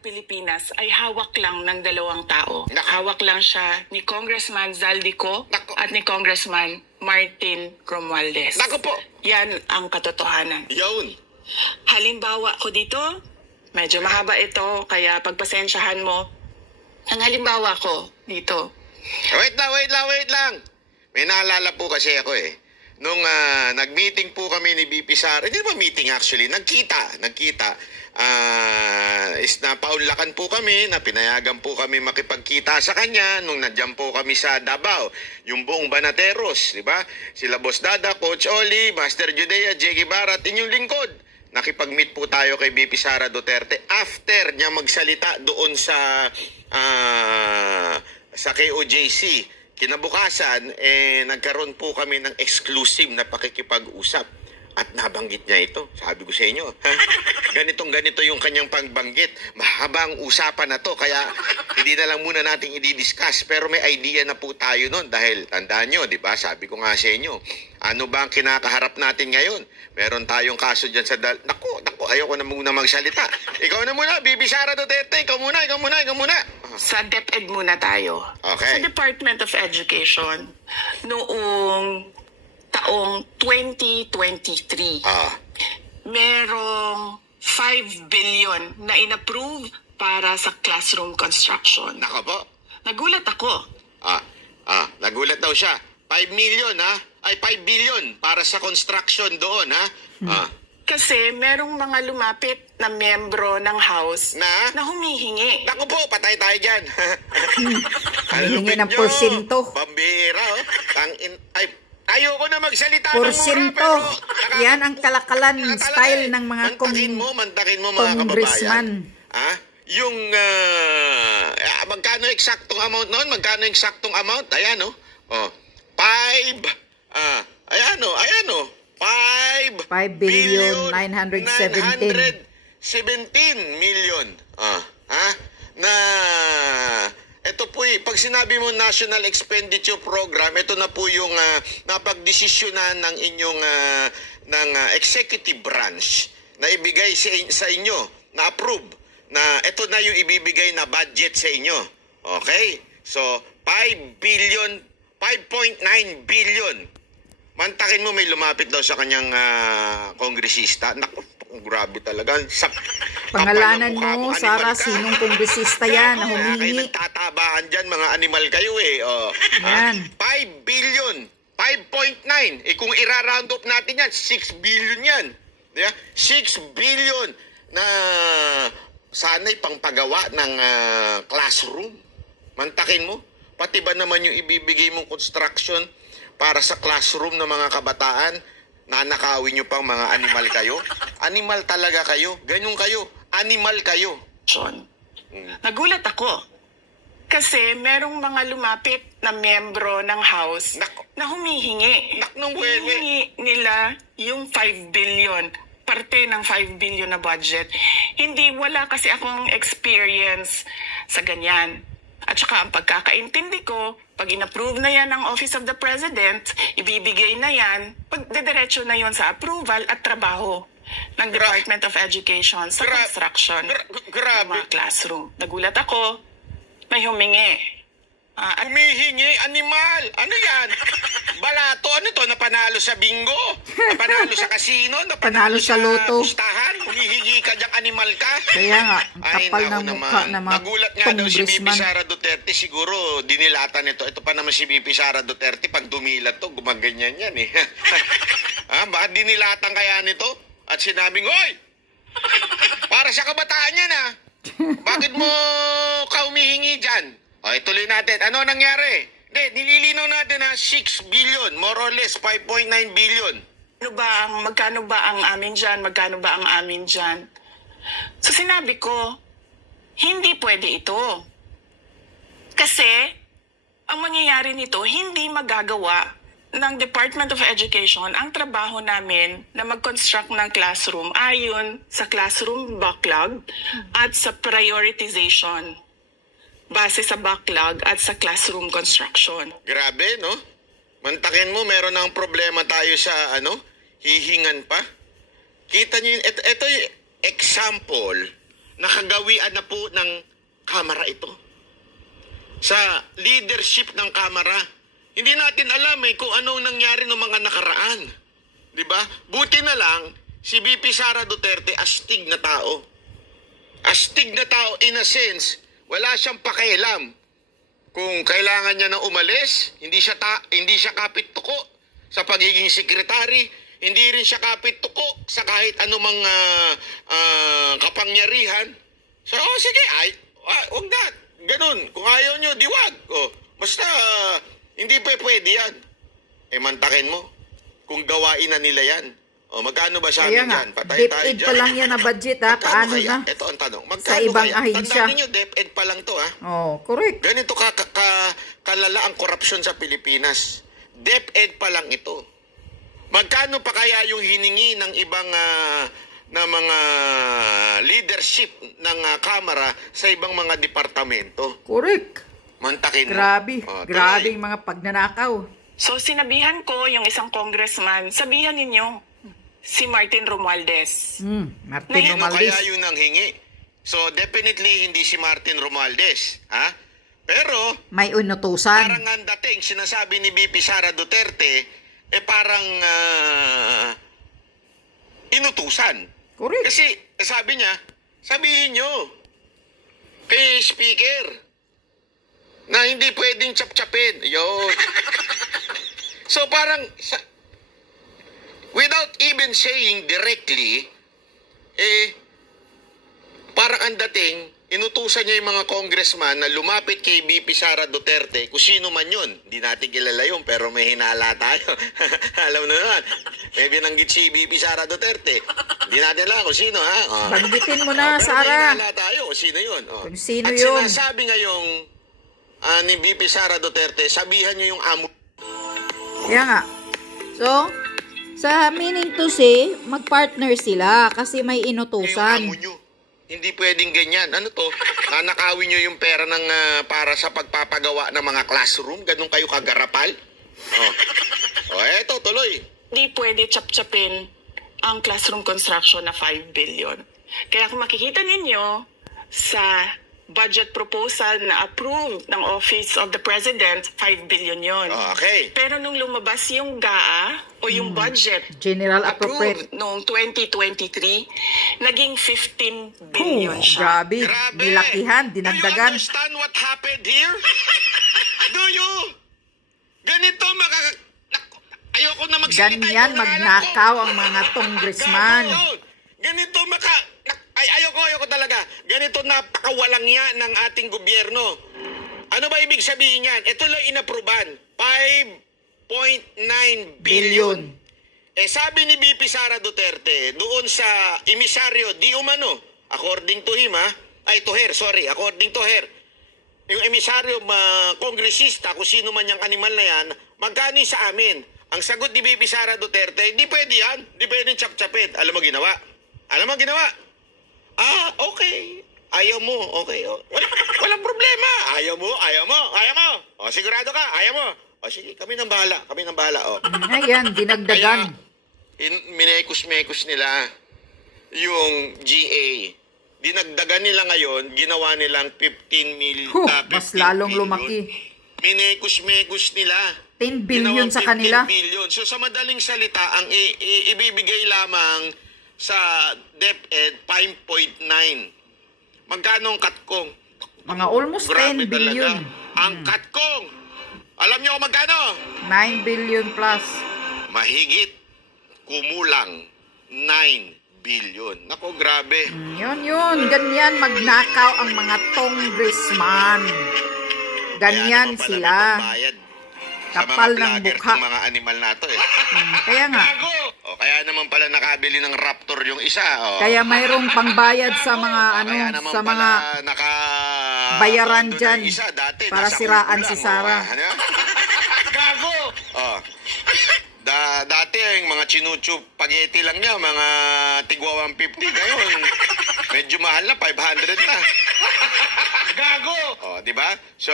Pilipinas ay hawak lang ng dalawang tao. Hawak lang siya ni Congressman Zaldico at ni Congressman Martin Romualdez. Nako po! Yan ang katotohanan. Yun! Halimbawa ko dito, medyo mahaba ito, kaya pagpasensyahan mo. Ang halimbawa ko dito. Wait lang. May naalala po kasi ako eh. Nung nag-meeting po kami ni BP Sara, hindi ba meeting actually, nagkita. Is napaunlakan po kami, na pinayagan po kami makipagkita sa kanya nung nandiyan po kami sa Davao. Yung buong Banateros, di ba? Sila Boss Dada, Coach Oli, Master Judea, Jeggy Barat, inyong lingkod. Nakipag-meet po tayo kay BP Sara Duterte after niya magsalita doon sa KOJC. Kinabukasan, nagkaroon po kami ng exclusive na pakikipag-usap. At nabanggit niya ito. Sabi ko sa inyo, ganito yung kanyang pagbanggit. Mahaba ang usapan na to, kaya hindi na lang muna natin i-discuss. Pero may idea na po tayo nun dahil tandaan nyo, di ba? Sabi ko nga sa inyo, ano ba ang kinakaharap natin ngayon? Meron tayong kaso dyan sa... Naku, ayoko na muna magsalita. Ikaw na muna, BP Sara Duterte. Ikaw muna. Sa DepEd muna tayo. Okay. Sa Department of Education, noong taong 2023, merong 5 billion na inapprove para sa classroom construction. Nako po. Nagulat ako. Nagulat daw siya. 5 million ha? Ay, 5 billion para sa construction doon ha? Kasi merong mga lumapit na miyembro ng House na humihingi. Naku po, patay tayo dyan. Humihingi ng porsyento. Pambira, oh. Ayoko na magsalita porsyento. ng mura, pero... Yan ang kalakalan style ng mga mantakin mo mga kababayan. Yung, magkano eksaktong amount noon? Magkano eksaktong amount? Ayan, oh. 5 billion 917 million. Na ito po, pag sinabi mo National Expenditure Program, ito na po yung napagdesisyonan ng inyong executive branch na ibigay sa inyo, na approve, na ito na yung ibibigay na budget sa inyo. Okay? So, 5.9 billion. Mantakin mo, may lumapit daw sa kanyang kongresista. Naku, grabe talaga. Pangalanan mo, Sara, sinong kongresista yan na humingi? Kayo nagtatabaan dyan, mga animal kayo eh. Yan. 5 billion, 5.9. Kung ira-round up natin yan, 6 billion yan. Yeah? 6 billion na sana'y pangpagawa ng classroom. Mantakin mo, pati ba naman yung ibibigay mong construction para sa classroom ng mga kabataan, nanakawin nyo pang mga animal kayo? Animal talaga kayo. Ganyan kayo. Animal kayo. Nagulat ako. Kasi merong mga lumapit na miyembro ng House na humihingi. Humihingi nila yung 5 billion. Parte ng 5 billion na budget. Wala kasi akong experience sa ganyan. At saka ang pagkakaintindi ko, pag in-approve na yan ng Office of the President, ibibigay na yan, pagdediretso na yon sa approval at trabaho ng Department of Education sa construction ng mga classroom. Nagulat ako, may humingi. Humihingi, animal. Ano yan? Balato, ano to? Napanalo sa bingo? Napanalo sa kasino? Panalo sa loto? Pustahan? Humihingi ka diyang animal ka? Kaya nga, kapal ng mukha na mga nagulat nga daw si BP Sara Duterte. Siguro, dinilatan ito. Ito pa naman si BP Sara Duterte. Pag dumilat to, gumaganyan yan eh. Bakit dinilatan kaya nito? At sinabing, hoy! Para sa kabataan yan ha? Bakit mo ka humihingi dyan? Ituloy natin. Ano nangyari? Nililinaw natin na 6 billion, more or less 5.9 billion. Magkano ba ang amin dyan? So sinabi ko, hindi pwede ito. Kasi, ang mangyayari nito, hindi magagawa ng Department of Education ang trabaho namin na mag-construct ng classroom ayon sa classroom backlog at sa prioritization base sa backlog at sa classroom construction. Grabe, no? Mantakin mo, meron ng problema tayo sa, hihingan pa. Kita niyo, ito yung example nakagawian na po ng Kamara ito. Sa leadership ng Kamara, hindi natin alam kung anong nangyari ng mga nakaraan. Di ba? Buti na lang, si VP Sara Duterte astig na tao. Astig na tao in a sense, wala siyang pakialam. Kung kailangan niya na umalis, hindi siya kapit tuko sa pagiging sekretary, hindi rin siya kapit tuko sa kahit anumang kapangyarihan. So, sige, huwag na. Ganun. Kung ayaw nyo, diwag. Basta, hindi pwede yan. Mantakin mo. Kung gawain na nila yan. Magkano ba sa amin yan? Patay tayo DepEd pa lang yan na budget, ha? Paano kaya? na? Ito ang tanong. Magkano Sa ibang kaya? ahensya. Tandaan ninyo, DepEd pa lang to, ha? Correct. Ganito kalala ang korupsyon sa Pilipinas. DepEd pa lang ito. Magkano pa kaya yung hiningi ng ibang na mga leadership ng Kamara sa ibang mga departamento? Correct. Mantakin mo. Grabe yung mga pagnanakaw. So sinabihan ko yung isang congressman, sabihan ninyo si Martin Romualdez. Martin Ano Romualdez. kaya yun ang hingi? So definitely hindi si Martin Romualdez. Ha? Pero May unutusan. parang ang dating sinasabi ni VP Sara Duterte, parang inutusan. Correct. Kasi sabi niya, sabihin nyo kay speaker na hindi pwedeng chap-chapin. Yun. So parang without even saying directly, parang ang dating, inutusan niya yung mga congressman na lumapit kay VP Sara Duterte, kung sino man yun. Hindi natin kilala yun, pero may hinala tayo. Alam na naman, may binanggit si VP Sara Duterte. Hindi natin alam kung sino, ha? Banggitin mo na, pero Sara. may hinala tayo kung sino yun. Kung sino At yun. sinasabi ngayong ni VP Sara Duterte, sabihan niyo yung amo. Kaya nga. So, sa meaning to say, magpartner sila kasi may Yung inutusan. amo nyo. Hindi pwedeng ganyan. Ano to? Nanakawin nyo yung pera ng para sa pagpapagawa ng mga classroom? Ganun kayo kagarapal? Eto, tuloy. Hindi pwede chap-chapin ang classroom construction na 5 billion. Kaya kung makikita ninyo sa budget proposal na approved ng Office of the President, 5 billion yon. Okay. Pero nung lumabas yung GAA o yung budget General Appropriate. approved noong 2023, naging 15 billion siya. Grabe. Nilakihan, Do you dinagdagan. understand what happened here? Do you? Ganito ayoko na magsalita. Ganyan magnakaw ang mga congressman. Ganito ayoko talaga. Ganito napakawalang yan ng ating gobyerno. Ano ba ibig sabihin yan? Ito lang inapruban. 5.9 billion. Sabi ni VP Sara Duterte, doon sa emisaryo, di umano, according to him, according to her, yung emisaryo, kongresista, kung sino man yung animal na yan, magkano sa amin? Ang sagot ni VP Sara Duterte, hindi pwede yan. Hindi pwede chap-chapin. Alam mo ginawa? Okay. Ayaw mo. Okay. Walang problema. Ayaw mo. Sigurado ka. Ayaw mo. Sige, kami nang bahala. Ayan, dinagdagan. Minekos-mekos nila yung GA. Dinagdagan nila ngayon, ginawa nilang 15 million. Mas lalong lumaki. Minekos-mekos nila. 10 billion sa kanila. 10 billion. So sa madaling salita, ang ibibigay lamang sa DepEd 5.9. Magkano ang katkong? Mga almost 10 billion. Ang katkong. Alam niyo kung magkano? 9 billion plus. Mahigit. Kumulang 9 billion. Nako, grabe. Yun. Ganyan magnakaw ang mga congressman. Ganyan sila. Kapal ng bukha. Mga animal na to Kaya nga. Kaya naman pala nakabili ng Raptor yung isa. Kaya mayroong pangbayad sa mga sa mga bayaran dyan para siraan si Sara. Gago! Dati yung mga chinuchu spaghetti lang niya, mga tigwa 150. Ngayon, medyo mahal na, 500 na. Gago! Di ba? So,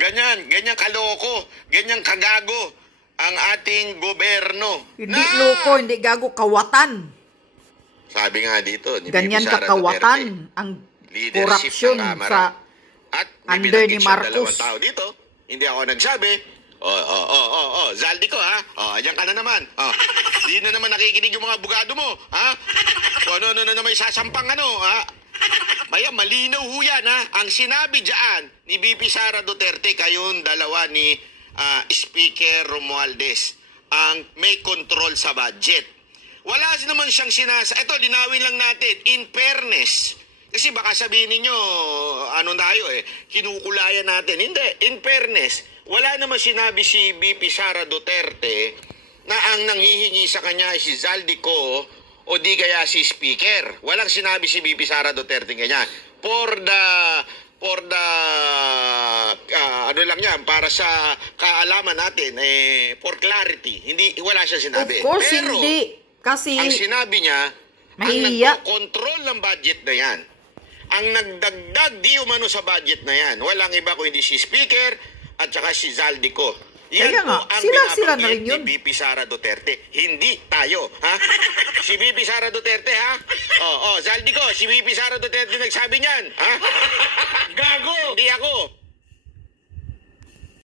ganyan kaloko, ganyan kagago ang ating gobyerno. Hindi loko, hindi gago, kawatan. Sabi nga dito, ni Ganyan Bibi Sara kakawatan Duterte, ang leadership korupsyon ng Kamara. sa At may under ni binanggit siyang Marcos. dalawang tao dito. Hindi ako nagsabi. Zaldi ko ha. Ayan ka na naman. Di na naman nakikinig yung mga abogado mo, ha? Kung ano na naman sasampang ha? Maya, malinaw ho yan, ha? Ang sinabi dyan ni VP Sara Duterte, kayong dalawa ni Speaker Romualdez, ang may control sa budget. Wala naman siyang ito, linawin lang natin, in fairness. Kasi baka sabihin ninyo, kinukulayan natin. Hindi, in fairness, wala naman sinabi si VP Sara Duterte na ang nanghihingi sa kanya ay si Zaldico o di kaya si Speaker. Walang sinabi si VP Sara Duterte ganyan. For the para sa kaalaman natin, for clarity, wala siya sinabi. Of course, pero, hindi. Kasi ang sinabi niya, ang nagko-control ng budget na yan, ang nagdagdag di umano sa budget na yan, walang iba kundi si Speaker at saka si Zaldico. Yan kaya nga, po ang sila na rin binabanggit yun. ni VP Sara Duterte. Hindi tayo, ha? Si VP Sara Duterte, ha? Zaldico, si VP Sara Duterte nagsabi niyan, ha? Gago! Hindi ako.